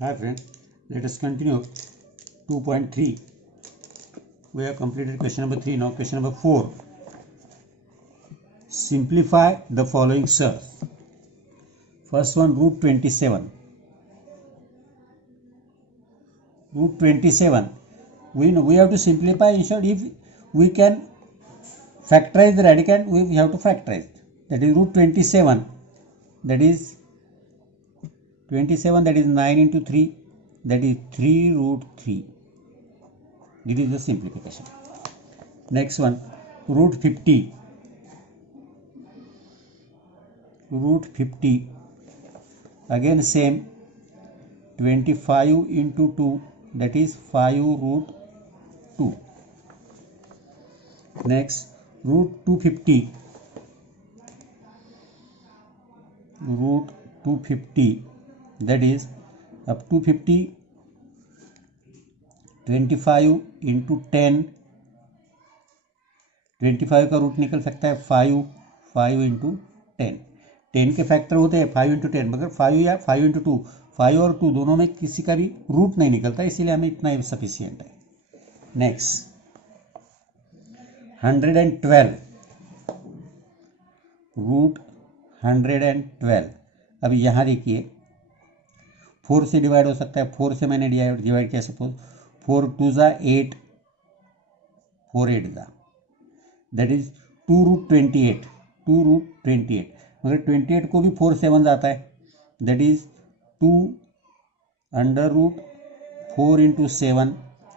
Hi friends, let us continue 2.3. We have completed question number 3. Now question number 4. Simplify the following surds. First one, root 27. Root 27. We have to simplify. Instead, if we can factorize the radicand, we have to factorize. That is root 27. That is 27. That is 9 into 3. That is 3 root 3. This is the simplification. Next one, root 50. Root 50. Again same. 25 into 2. That is 5 root 2. Next, root 250. Root 250. That is up to 50. 25 into 10. 25 का root निकल सकता है 5 into 10. 10 के factor होते हैं 5 into 10, मगर 5 या 5 into 2, 5 और 2 दोनों में किसी का भी रूट नहीं निकलता, इसीलिए हमें इतना ही सफिशियंट है. नेक्स्ट 112. रूट 112. अब यहाँ देखिए 4 से डिवाइड हो सकता है. 4 से मैंने डिवाइड किया. सपोज 4 2 ज़ा 8, 4 8 ज़ा, दैट इज 2 रूट 28. 2 रूट 28, मगर 28 को भी 4 7 आता है. That is 2 under root 4 into 7.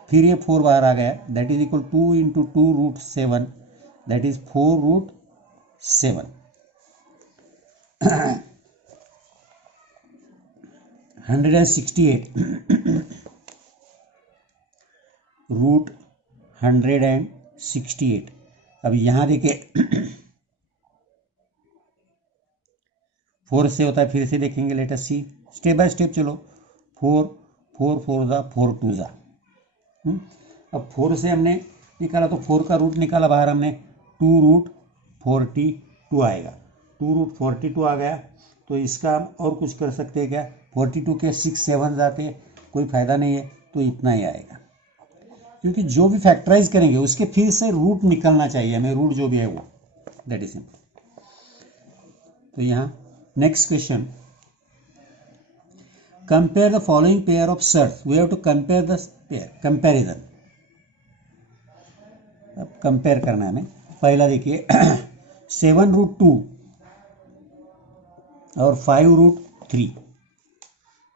फिर ये 4 बाहर आ गया. That is equal 2 into 2 root 7. That is 4 root 7. 168. Root 168. अब यहां देखिए 4 से होता है. फिर से देखेंगे. Let us see step by step. चलो 4 4 4 ज़ा 4 2 ज़ा. अब 4 से हमने निकाला तो 4 का रूट निकाला बाहर हमने. 2 रूट 42 आएगा. 2 रूट 42 आ गया. तो इसका हम और कुछ कर सकते हैं क्या? 42 के 6 7 आते हैं, कोई फायदा नहीं है, तो इतना ही आएगा. क्योंकि जो भी फैक्टराइज करेंगे उसके फिर से रूट निकलना चाहिए हमें. रूट जो भी है वो, दैट इज सिंपल. तो यहाँ next question, compare the following pair of surds. We have to compare the pair. Comparison. अब कंपेयर करना है हमें. पहला देखिए 7 रूट 2 और 5 रूट 3.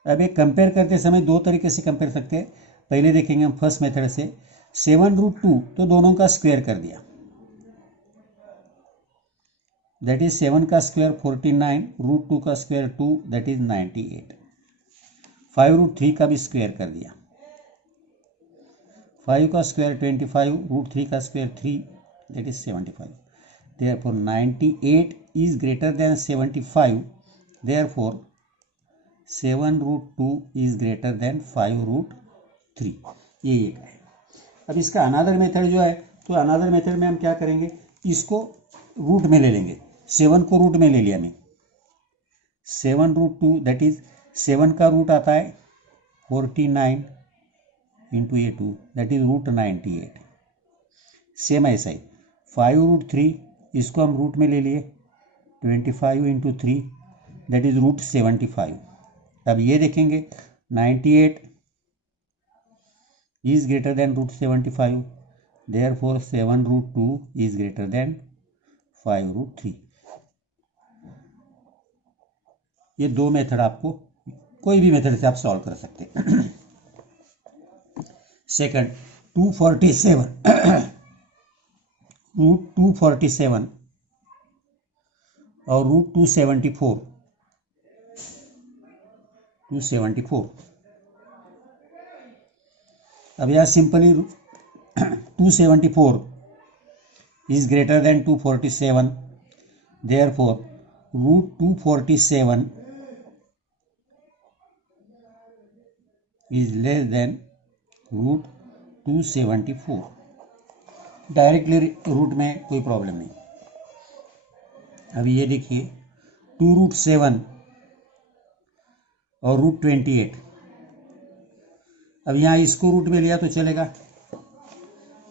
अब एक कंपेयर करते समय दो तरीके से कंपेयर सकते हैं. पहले देखेंगे हम फर्स्ट मेथड से. 7 रूट 2 तो दोनों का स्क्वायर कर दिया. दैट इज 7 का स्क्वायर 49, रूट 2 का स्क्वायर 2, दैट इज 98. 5 रूट 3 का भी स्क्वायर कर दिया. 5 का स्क्वायर 25, रूट 3 का square 3, that is 75. Therefore 98 is greater than 75. Therefore 7 root 2 is greater than 5 root 3. ये एक है. अब इसका अनदर मेथड जो है, तो अनदर मेथड में हम क्या करेंगे, इसको रूट में ले लेंगे. 7 को रूट में ले लिया मैं. 7 रूट 2 दैट इज 7 का रूट आता है 49 इंटू ये 2, दैट इज रूट 98. सेम ऐसा ही 5 रूट 3, इसको हम रूट में ले लिए 25 इंटू 3, दैट इज रूट 75. अब ये देखेंगे 98 is greater than root 75. Therefore 7 root 2 is greater than 5 root 3. ये दो मेथड आपको कोई भी मेथड से आप सॉल्व कर सकते हैं. सेकंड 247. रूट 247 और रूट 274. 274. अब यह simply 274 is greater than 247. Therefore root 247 is less than root 274. Directly root में कोई प्रॉब्लम नहीं. अब ये देखिए 2 रूट 7 और रूट 28. अब यहाँ इसको रूट में लिया तो चलेगा,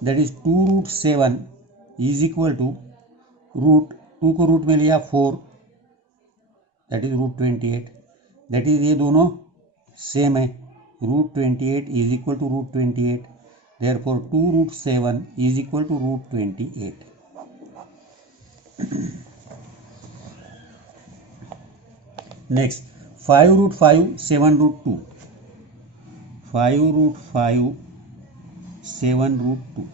that is 2√7 is equal to root 2 को रूट में लिया 4, दैट इज √28, दैट इज ये दोनों सेम है, √28 is equal to √28, therefore 2√7 is equal to √28. Next 5√5 7√2, 5√5 7√2,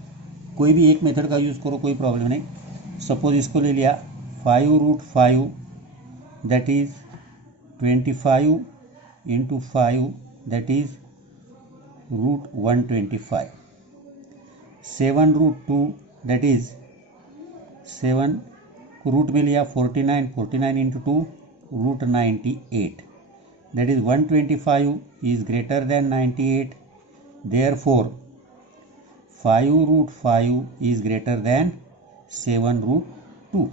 कोई भी एक मेथड का यूज़ करो, कोई प्रॉब्लम नहीं. सपोज इसको ले लिया 5√5 that is 25 into 5 that is √125, 7√2 that is 7 को रूट में लिया 49, 49 into 2 √98, that is 125 is greater than 98, therefore 5√5 is greater than 7√2.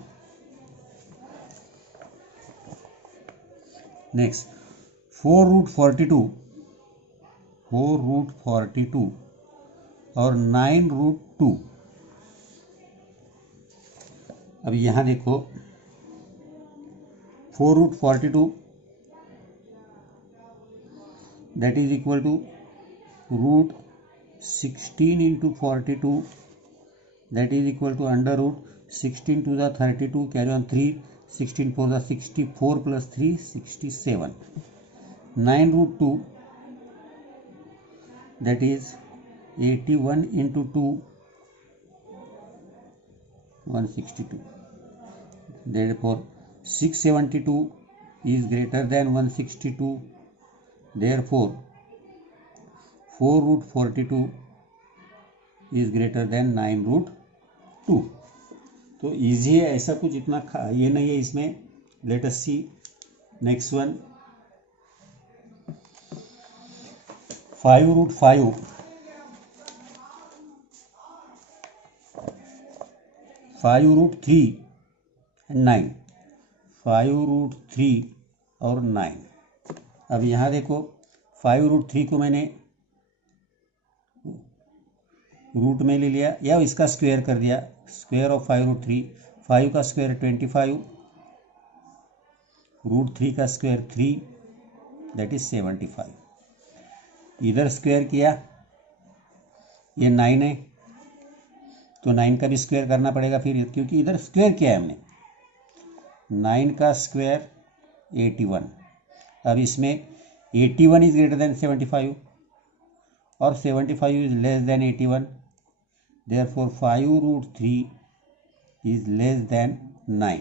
Next 4√42 और 9√2. अब यहाँ देखो 4√42 that is equal to √16 into 42, that is equal to under root 16 to the 32, carry on 3, 16 for the 64 plus 3 67, 9√2 that is 81 into 2 162, therefore 672 is greater than 162, therefore 4√42 is greater than 9√2. तो easy है, ऐसा कुछ इतना ये नहीं है इसमें. Let us see next one. 5√5 5√3 and 9, 5√3 और 9. अब यहाँ देखो 5√3 को मैंने रूट में ले लिया या इसका स्क्वायर कर दिया, स्क्वायर ऑफ 5√3, 5 का स्क्वायर 25, √3 का स्क्वायर 3, दैट इज 75. इधर स्क्वायर किया, ये 9 है तो 9 का भी स्क्वायर करना पड़ेगा फिर, क्योंकि इधर स्क्वायर किया है हमने. 9 का स्क्वायर 81. अब इसमें 81 इज ग्रेटर देन 75 और 75 is less than 81, therefore 5√3 is less than 9.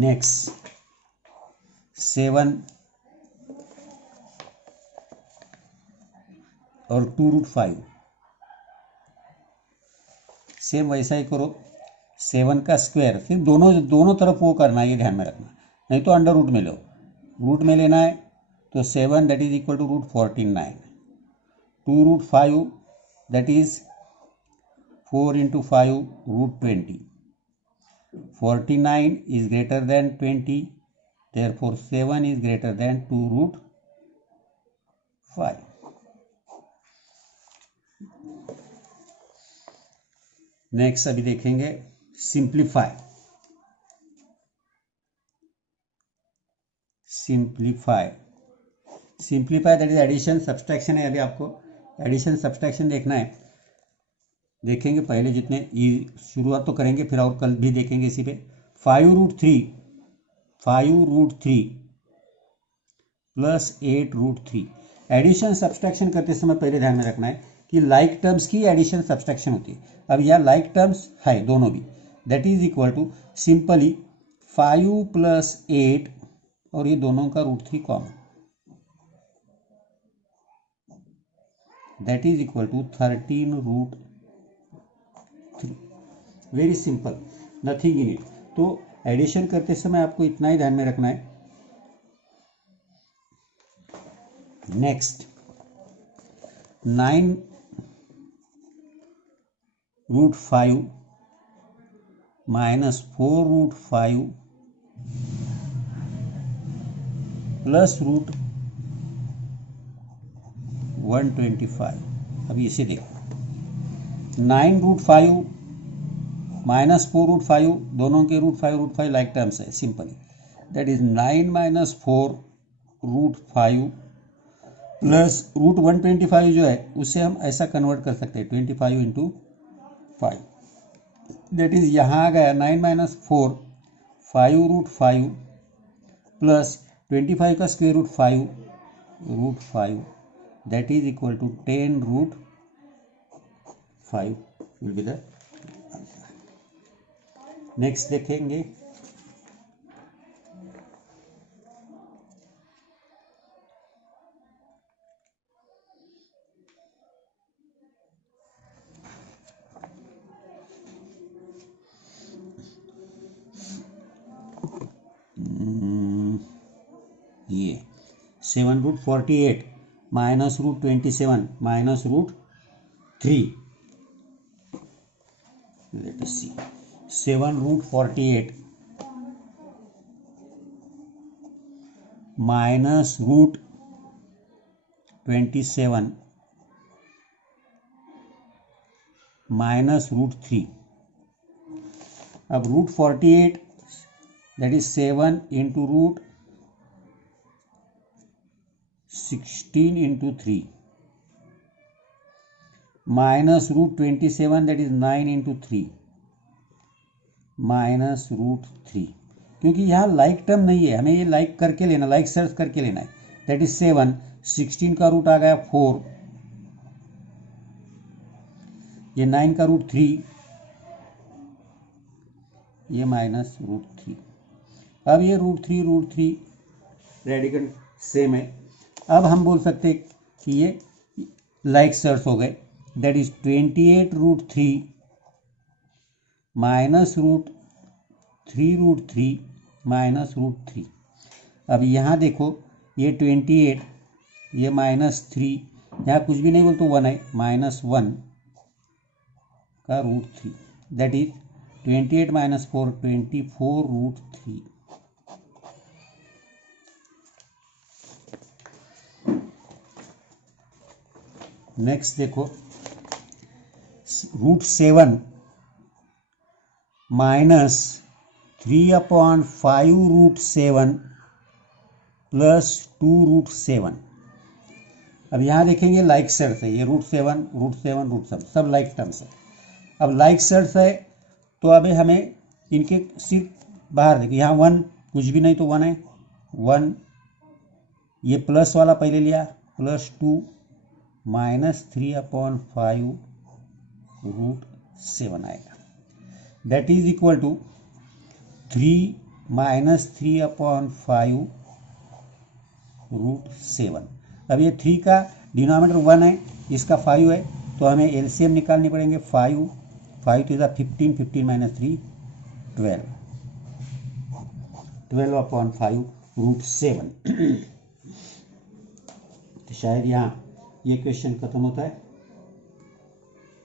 Next 7 और 2√5, सेम वैसा ही करो. 7 का स्क्वायर सिर्फ दोनों तरफ वो करना है, ये ध्यान में रखना, नहीं तो अंडर रूट में लो. रूट में लेना है तो 7 that is equal to √49, 2√5 that is 4 into 5 √20, 49 is greater than 20, therefore 7 is greater than 2√5. Next अभी देखेंगे simplify. Simplify that is addition subtraction है. अभी आपको एडिशन सब्सट्रैक्शन देखना है, देखेंगे पहले जितने शुरुआत तो करेंगे, फिर और कल भी देखेंगे इसी पे. 5√3 प्लस 8√3. एडिशन सब्सट्रैक्शन करते समय पहले ध्यान में रखना है कि लाइक टर्म्स की एडिशन सब्सट्रैक्शन होती है. अब यहाँ लाइक टर्म्स है दोनों भी, that is equal to simply 5 plus 8 और ये दोनों का √3 common, that is equal to 13√3. Very simple, nothing in it. तो एडिशन करते समय आपको इतना ही ध्यान में रखना है. Next 9√5 minus 4√5 plus √3 125। अभी इसे देखो, 9√5 -4√5, दोनों के √5 लाइक टर्म्स है सिंपली, दैट इज 9 - 4√5 प्लस √125 जो है उसे हम ऐसा कन्वर्ट कर सकते हैं 25 × 5, दैट इज यहाँ आ गया 9 - 4 5√5 प्लस 25 का square root 5√5, that is equal to 10√5 will be the answer. Next देखेंगे, ये 7√48 -√27 -√3, लेट अस सी, 7√48 -√27 -√3। अब √48 दैट इज 7 × √16 × 3 -√27 दैट इज 9 × 3 -√3, क्योंकि यहाँ लाइक टर्म नहीं है, हमें ये लाइक करके लेना, लाइक सर्च करके लेना है, दैट इज 7, 16 का रूट आ गया 4, ये 9 का रूट 3, ये -√3। अब ये √3 रेडिकल सेम है। अब हम बोल सकते हैं कि ये लाइक सर्च हो गए, दैट इज 28√3 -√3√3 -√3। अब यहाँ देखो, ये 28, ये -3, यहाँ कुछ भी नहीं बोल तो 1 है, -1 का √3, दैट इज 28 - 4 24√3। नेक्स्ट देखो, √7 -3/5√7 प्लस 2√7। अब यहाँ देखेंगे लाइक सर्च है, ये √7 सब लाइक टर्म्स है। अब लाइक सर्च है तो अभी हमें इनके सिर्फ बाहर देखिए, यहाँ 1 कुछ भी नहीं तो 1 है, 1, ये प्लस वाला पहले लिया, +2 -3/5√7 आएगा, दैट इज इक्वल टू 3 -3/5√7। अब ये 3 का डिनोमिनेटर 1 है, इसका 5 है, तो हमें एलसीएम निकालनी पड़ेंगे। 5 to 15, 15 - 3 12, 12/5√7। तो शायद यहाँ ये क्वेश्चन खत्म होता है।